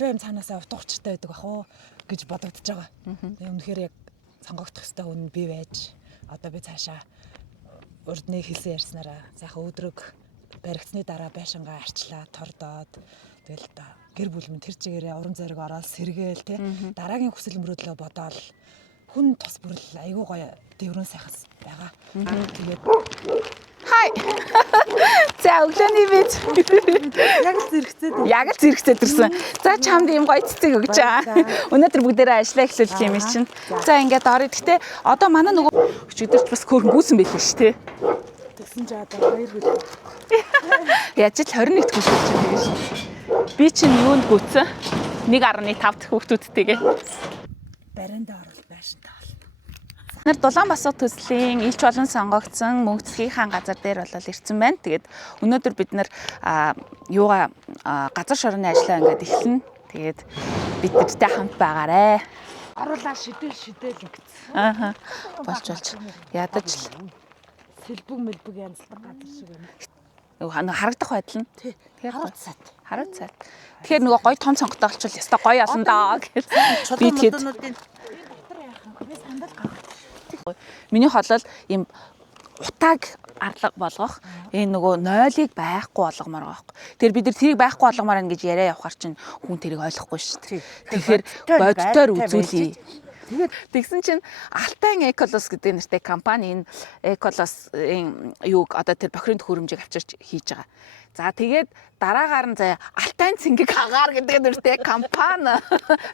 альбом цаанаасаа утга учиртай байдаг ах уу гэж бодогдож байгаа. Үнэхээр яг сонгогдох ёстой хүн би байж одоо би цаашаа урд нэг хэлсэн ярьснараа сайхан өдрөг баригдсны дараа байшингаа арчлаа тордоод тэгэл гэр бүл минь тэр чигээрээ уран зориг ороод сэргээл те дараагийн хүсэл мөрөөдлөө бодоол хүн тус бүрэл айгүй гоё дэврэн сайхан байгаа. Тэгээд хай. За өглөөний биз. Яг л зэрэгцээд ирсэн. За чамд ийм гоё цэцэг өгч байгаа. Өнөөдөр бүгдээрээ ажиллаа эхлүүлэх юм чинь. За ингээд орё. Гэхдээ одоо манай нөгөө өчигдөрч бас хөрөнгүүсэн байлээ шүү дээ. тэгсэн чи одоо 2 хөл. Яаж л 21-т хөлж байгаа шүү. Би чинь юунд гүцэн 1.5 дахь хүүхдүүдтэйгээ. Барианда орвол байшинтай бол. Нар Дулаанбасуу төслийн илч болон сонгогдсон мөнх засгийн хаан газар дээр болол ирсэн байна. Тэгээд өнөөдөр бид нар юугаа газар шороны ажлаа ингээд эхлэнэ. Тэгээд бид нартай хамт байгаарэ. Оруулаа шидэл ингэсэн. Ааха. Болж. Ядаж л Сэлбэг мэлбэг янзлах газар шиг юм. харагдах байдал нь. Тэгэхээр Харуут цайд. Тэгэхээр нөгөө гоё том сонготой болчихвол яста гоё олон даа гэж. Би тэгэхэд миний холол ийм утааг арга болгох энэ нөгөө нойлыг байхгүй болгомоор байгаа байхгүй. Тэгэхээр бид нар тэрийг байхгүй болгомоор байна гэж яриа явахаар чинь хүн тэрийг ойлгохгүй шүү дээ. Тэгэхээр боддоор үзүүлье. Тэгээд тэгсэн чинь Алтайн Эколос гэдэг нэртэй компани энэ Эколосын юуг одоо тэр бохирын төхөөрөмжийг авчирч хийж байгаа. За тэгээд дараагаар нь заяа Алтайн цэнгэг агаар гэдэг нэртэй компани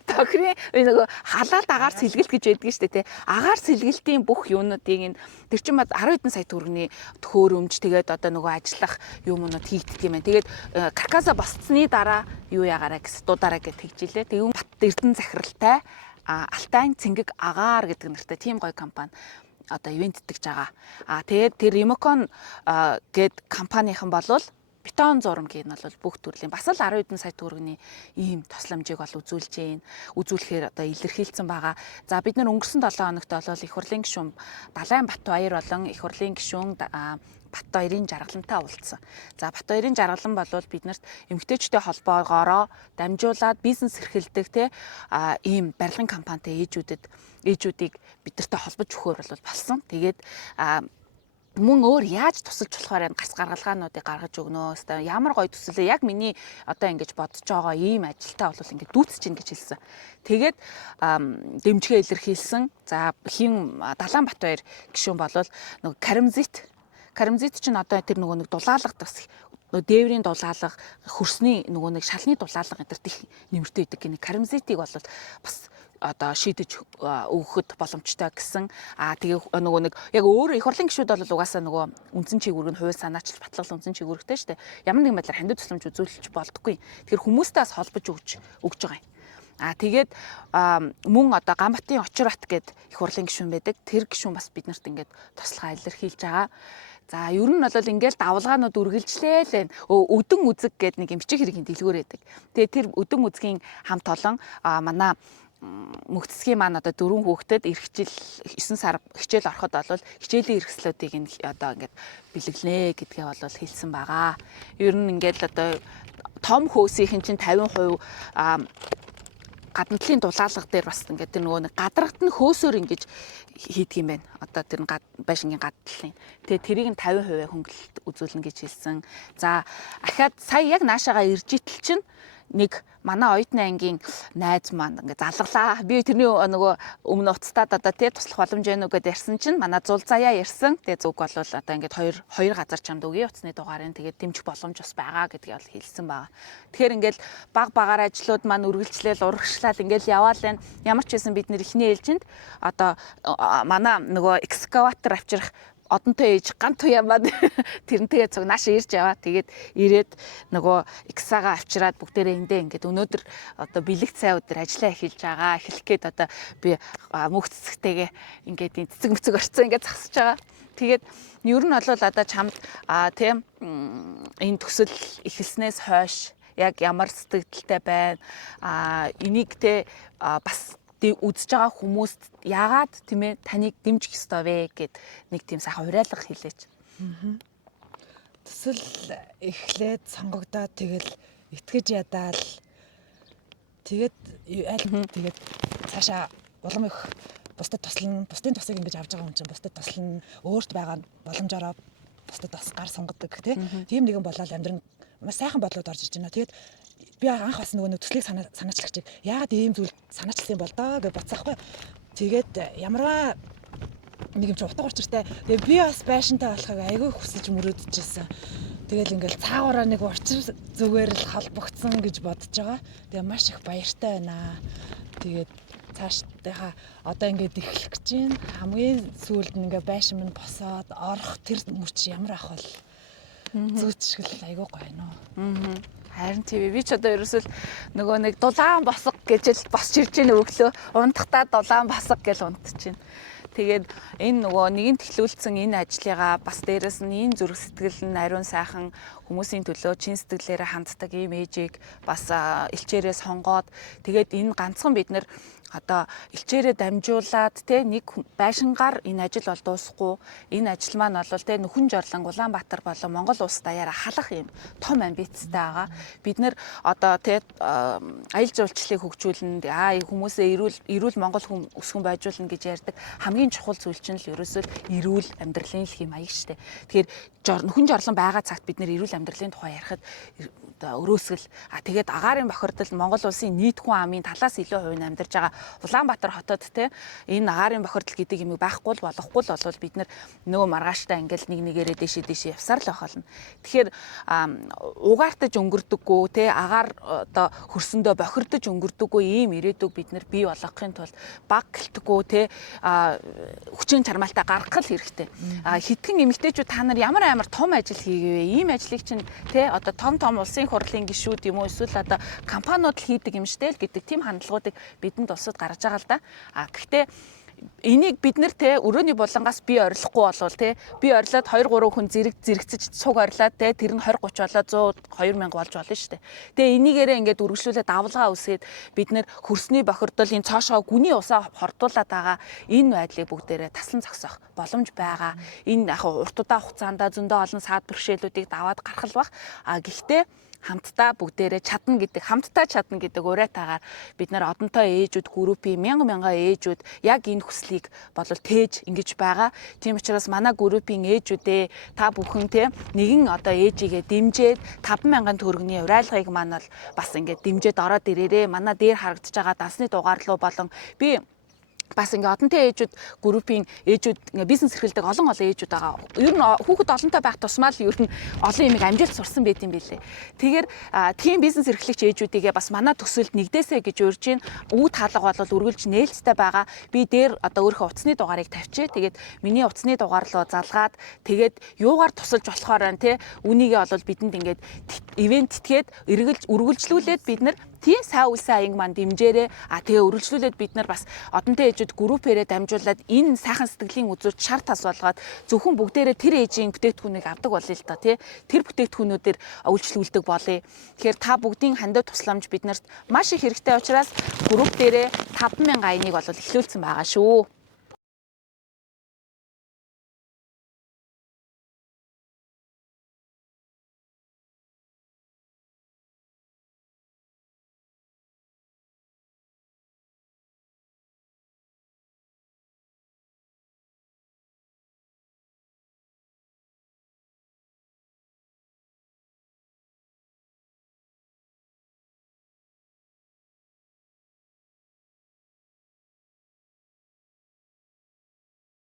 бохирын нөгөө халаалт агаар сэлгэлт гэж байдаг шүү дээ. Агаар сэлгэлтийн бүх юунуудыг тэр чинь 10 хэдэн сая төгрөгийн төхөөрөмж тэгээд одоо нөгөө ажиллах юмнууд хийгддэг юм байна. Тэгээд каркаса босцсны дараа юу ягаараа гэсэн дуудаараа гэж тэгжилээ. Тэгвэл Бат Эрдэнэ захиралтай Алтайн цэнгэг агаар гэдэг нэртэй тийм гоё компани одоо ивент итгэж байгаа. Тэгээд тэр Rimocon гээд компанийн болвол бетон зурмгийн нь бол бүх төрлийн бас л 10 хэдэн сая төгрөгийн ийм тусламжийг бол үзүүлж ийн. Үзүүлэхээр одоо илэрхийлсэн байгаа. За бид нар өнгөрсөн 7 хоногт бол их хурлын гишүүн Далайн Батбаяр болон их хурлын гишүүн Батбаярын жаргалантай уулзсан. За Батбаярын жаргалан болвол биднэрт эмэгтэйчүүдтэй холбоогоороо дамжуулаад бизнес эрхэлдэг те ийм барилгын компанитай ээжүүдийг биднэртэй холбож өгөхөр бол болсон. Тэгээд мөн өөр яаж тусалж болохоор энэ гарц гаргалгаануудыг гаргаж өгнө. Хэвээ ямар гоё төсөлөө яг миний одоо ингэж бодож байгаа ийм ажилтаа бол ингэ дүүцэж гин гэж хэлсэн. Тэгээд дэмжгээ илэрхийлсэн. За хин Далайн Батбаяр гишүүн болвол нөгөө Карамзит чинь одоо тэр нөгөө нэг дулаалга бас дээврийн дулаалга, хөрсний нөгөө нэг шалны дулаалга гэдэрт их нэмэртэй байдаг гинэ. Карамзитыг бол бас одоо шийдэж өгөхөд боломжтой гэсэн. Тэгээ нөгөө нэг яг өөр их хурлын гишүүд бол угаасаа нөгөө үндсэн чиглэлг нь хууль санаачлал батлал үндсэн чиглэлгтэй шүү дээ. Ямар нэгэн байдлаар хандив тусламж үзүүлж болдоггүй. Тэгэхээр хүмүүстэй бас холбож өгж байгаа юм. Тэгээд мөн одоо Ганбатын Очирбат гээд их хурлын гишүүн байдаг. Тэр гишүүн бас биднэрт ингээд туслахаа илэрхийлж байгаа. За ер нь бол ингээл давлгаанууд үргэлжлээл байна. Өдөн үзэг гээд нэг юм бичих хэргийн дэлгүүр байдаг. Тэгээ тэр өдөн үзгийн хамт олон манай мөнх засгийн маань одоо 4 хүүхдэд эх жил 9 сар хичээл ороход бол хичээлийн эрхслүүдийг одоо ингээд бэлэглэнэ гэдгээ бол хэлсэн байгаа. Ер нь ингээд одоо том хөөсийн чинь 50% гадна талын дулаалга дээр бас ингээд тэр нөгөө гадрагт нь хөөсөөр ингэж хийдэг юм байна. Одоо тэр байшингийн гадна талын. Тэгээ тэрийг нь 50% хөнгөлөлт үзүүлнэ гэж хэлсэн. За ахаад сая яг наашаага ирж итэл чинь нэг манай оюутны ангийн найз маань ингээ залглаа. Би тэрний нөгөө өмнө уцтаад одоо тий туслах боломж байна уу гэдээ ярьсан чинь манай зул заяа ярьсан. Тэгээ зүг бол одоо ингээд хоёр газар чамд өгье уцны дугаарыг тэгээд дэмжих боломж бас байгаа гэдгийг бол хэлсэн байгаа. Тэгэхээр ингээл багаар ажлууд маань үргэлжлээл урагшлал ингээл яваал байна. Ямар ч байсан бид нэр эхний ээлжинд одоо манай нөгөө экскаватор авчрах одонтой ээж гант туяамаад тэрнтэйгээ цуг нааш ирж яваа. Тэгээд ирээд нөгөө иксаага авчираад бүгдээрээ эндээ ингээд өнөөдөр одоо бэлэгт цай өдөр ажиллаа эхэлж байгаа. Эхлэх гээд одоо би мөнх цэцэгтэйгээ ингээд цэцэг мэцэг орцсон ингээд засаж байгаа. Тэгээд ер нь бол одоо чамд тийм энэ төсөл эхэлснээс хойш яг ямар сэтгэлдэлтэй байна. Энийг те бас үзэж байгаа хүмүүст яагаад тийм ээ таныг дэмжих ёстой вэ гэд нэг тийм сайхан уриалга хэлээч. Төсөл эхлээд сонгогдоод тэгэл итгэж ядаал Тэгээд тэгээд цаашаа улам их бусдад туслана, бусдын тусыг ингэж авч байгаа юм чинь бусдад туслана, өөрт байгаа боломжоор бусдад бас гар сунгадаг тийм нэгэн болоод амьдран маш сайхан бодлоод орж ирж байна. Тэгээд би анх бас нөгөө төслийг санаачлагч яагаад ийм зүйл санаачлсан юм бол доо гэж бодсаахгүй. Тэгээд ямарваа нэг юм чи утга учиртай. Тэгээд би бас байшинтай болохыг айгүй хүсэж мөрөөдөжсэн. Тэгэл ингээл цаагаараа нэг учир зүгээр л холбогдсон гэж бодож байгаа. Тэгээ маш их баяртай байна. Тэгээд цаашдаа одоо ингээд эхлэх гэж байна. Хамгийн сүүлд нь ингээд байшин минь босоод орох тэр мөч ямар ах бол зүүчгэл айгүй гоё нөө. Харин тийм би ч одоо ерөөсөл нөгөө нэг дулаан босго гэж л босч ирж байна өглөө. Унтахтаа дулаан босго гэж унтчихэв. Тэгээд энэ нөгөө нэгэн тэглүүлсэн энэ ажлыгаа бас дээрэс нь энэ зүрх сэтгэл нь ариун сайхан хүмүүсийн төлөө чин сэтгэлээрээ ханддаг ийм ээжийг бас элчээрээ сонгоод тэгээд энэ ганцхан бид нэр одоо элчээрээ дамжуулаад те нэг байшингаар энэ ажил бол дуусахгүй. Энэ ажил маань бол те Нүхэн Жорлон Улаанбаатар болон Монгол улс даяараа халах юм том амбицтай байгаа. Бид нэр одоо те аялал жуулчлалыг хөгжүүлнэ, хүмүүсээ эрүүл Монгол өсгөн байжуулна гэж ярьдаг. Хамгийн чухал зүйл чинь л ерөөсөө эрүүл амьдралын хэм маяг штэ. Тэгэхээр Нүхэн Жорлон байгаа цагт бид нэр эрүүл амьдралын тухай ярихад өрөөсгөл тэгээд агаарын бохирдол Монгол улсын нийт хүн амын талаас илүү хувь нь амьдарч байгаа Улаанбаатар хотод те энэ агаарын бохирдол гэдэг юм байхгүй л болохгүй л болвол бид нөгөө маргааштай ингээл нэг нэгээрээ дэшээ явсаар л байх болно. Тэгэхээр угаартаж өнгөрдөггүй те агаар одоо хөрсөндөө бохирдож өнгөрдөггүй ийм ирээдүг бид бий болгохын тулд баг гэлтггүй те хүчин чармаалтаа гаргах л хэрэгтэй. Хитгэн эмэгтэйчүүд та нар ямар амар том ажил хийгээвэ? Ийм ажлыг чинь те одоо том улсын хурлын гишүүд юм уу эсвэл одоо компаниуд л хийдэг юм штэ л гэдэг тийм хандлагуудыг бидэнд улсад гаргаж байгаа л да. Гэхдээ энийг бид нэр те өрөөний булангаас би орилохгүй болвол те би орилоод 2 3 хүн зэрэгцэж цуг орилаад те тэр нь 20 30 болоо 100 2000 болж болно шүү дээ. Тэгээ энийгээрээ ингээд үргэлжлүүлээд давлгаа үсгээд бид нэр хөрсний бохирдол энэ цоошоо гүний усаа хордуулаад байгаа энэ байдлыг бүгдээрээ таслан зогсоох боломж байгаа. Энэ яг урт удаан хугацаанд зөндөө олон саад бэрхшээлүүдийг даваад гарах л бах. Гэхдээ хамтдаа бүгдээрээ хамтдаа чадна гэдэг уриатаагаар бид нар одонтой ээжүүд группийн мянган ээжүүд яг энэ хүслийг болол тээж ингэж байгаа. Тийм учраас манай группийн ээжүүдээ та бүхэн те нэгэн одоо ээжигээ дэмжээд 50000 төгрөгийн урайлгыг маань бол бас ингээд дэмжээд ороод ирээрээ. Манай дээр харагдаж байгаа дансны дугаар руу болон би бас ингээ одонтой ээжүүд группийн ээжүүд бизнес эрхэлдэг олон ээжүүд байгаа. Ер нь хүүхэд олонтой байх тусмаа л ер нь олон юмыг амжилт сурсан байт юм билээ. Тэгэхээр тийм бизнес эрхлэгч ээжүүдийгээ бас манай төсөлд нэгдээсэ гэж урьж ийн. Үүд хаалга бол үргэлж нээлттэй байгаа. Би дээр одоо өөрийнхөө утасны дугаарыг тавьчих. Тэгээд миний утасны дугаар руу залгаад тэгээд юугаар тусалж болохоор байна те. Үнийгээ бол бидэнд ингээд ивент тэтгээд үргэлжлүүлээд бид нар тийм сайн үйлсэн аян маань дэмжээрээ тэгээ үргэлжлүүлээд бид нар бас одонтой ээжүүд группээрээ дамжуулаад энэ сайхан сэтгэлийн үзүүлэлт шар тас болгоод зөвхөн бүгдээрээ тэр ээжийн бүтээгдэхүүнийг авдаг болъё л та тий. Тэр бүтээгдэхүүнүүдээр үйлчлүүлдэг болъё. Тэгэхээр та бүгдийн хандив тусламж биднэрт маш их хэрэгтэй учраас групп дээрээ 50000 аяныг бол эхлүүлсэн байгаа шүү.